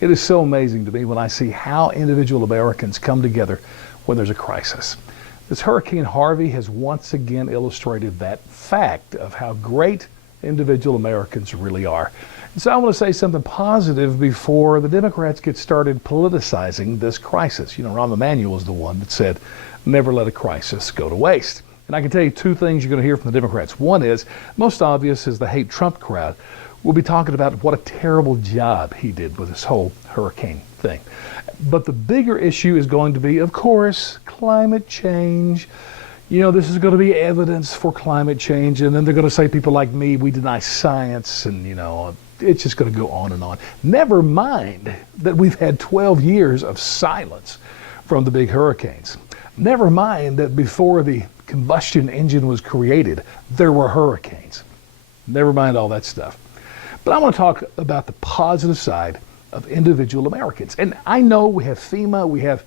It is so amazing to me when I see how individual Americans come together when there's a crisis. This Hurricane Harvey has once again illustrated that fact of how great individual Americans really are. And so I want to say something positive before the Democrats get started politicizing this crisis. You know, Rahm Emanuel is the one that said, never let a crisis go to waste. And I can tell you two things you're going to hear from the Democrats. One is, most obvious, is the hate Trump crowd will be talking about what a terrible job he did with this whole hurricane thing. But the bigger issue is going to be, of course, climate change. You know, this is going to be evidence for climate change. And then they're going to say people like me, we deny science, and, you know, it's just going to go on and on. Never mind that we've had 12 years of silence from the big hurricanes. Never mind that before the combustion engine was created, there were hurricanes. Never mind all that stuff. But I want to talk about the positive side of individual Americans. And I know we have FEMA, we have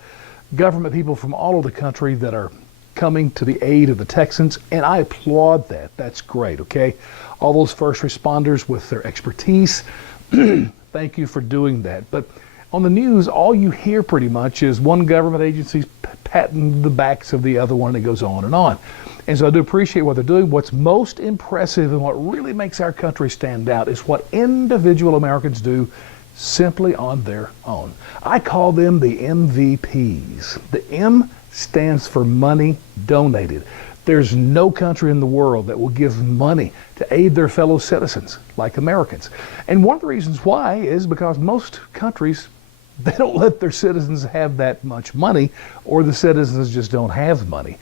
government people from all over the country that are coming to the aid of the Texans, and I applaud that. That's great, okay? All those first responders with their expertise, thank you for doing that. But on the news, all you hear pretty much is one government agency patting the backs of the other one, and it goes on and on. And so I do appreciate what they're doing. What's most impressive and what really makes our country stand out is what individual Americans do simply on their own. I call them the MVPs. The M stands for money donated. There's no country in the world that will give money to aid their fellow citizens like Americans. And one of the reasons why is because most countries, they don't let their citizens have that much money, or the citizens just don't have money.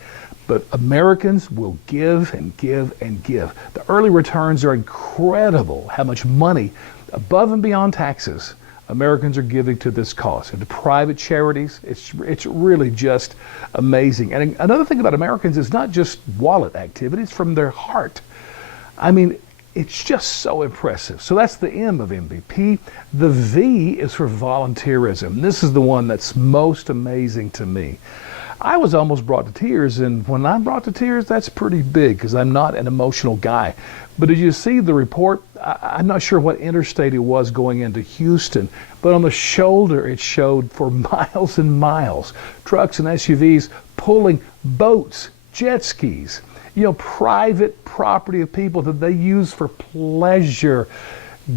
But Americans will give and give and give. The early returns are incredible, how much money above and beyond taxes Americans are giving to this cause and to private charities. It's really just amazing. And another thing about Americans is not just wallet activity, it's from their heart. I mean, it's just so impressive. So that's the M of MVP. The V is for volunteerism. This is the one that's most amazing to me. I was almost brought to tears, and when I'm brought to tears, that's pretty big because I'm not an emotional guy. But did you see the report? I'm not sure what interstate it was going into Houston, but on the shoulder it showed for miles and miles, trucks and SUVs pulling boats, jet skis, you know, private property of people that they use for pleasure,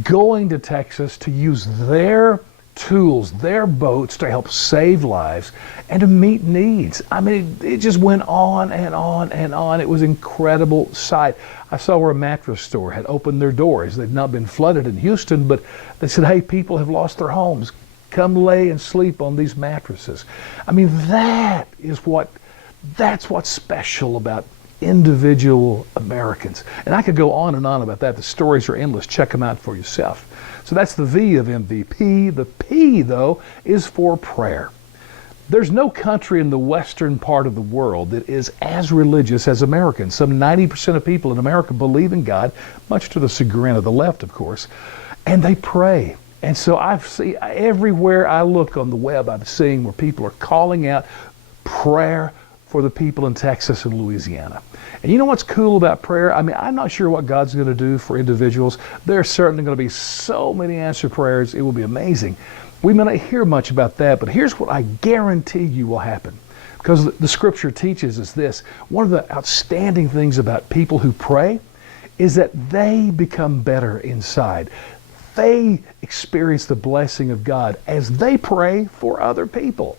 going to Texas to use their tools, their boats to help save lives and to meet needs. I mean, it just went on and on and on. It was an incredible sight. I saw where a mattress store had opened their doors. They'd not been flooded in Houston, but they said, hey, people have lost their homes. Come lay and sleep on these mattresses. I mean, that's what's special about individual Americans. And I could go on and on about that. The stories are endless. Check them out for yourself. So that's the V of MVP. The P, though, is for prayer. There's no country in the western part of the world that is as religious as Americans. Some 90% of people in America believe in God, much to the chagrin of the left, of course, and they pray. And so I've seen everywhere I look on the web, I'm seeing where people are calling out prayer for the people in Texas and Louisiana. And you know what's cool about prayer? I mean, I'm not sure what God's going to do for individuals. There's certainly going to be so many answered prayers. It will be amazing. We may not hear much about that, but here's what I guarantee you will happen. Because the scripture teaches us this. One of the outstanding things about people who pray is that they become better inside. They experience the blessing of God as they pray for other people.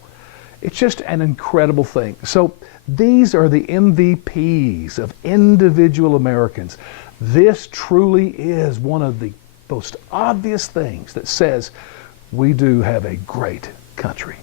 It's just an incredible thing. So these are the MVPs of individual Americans. This truly is one of the most obvious things that says we do have a great country.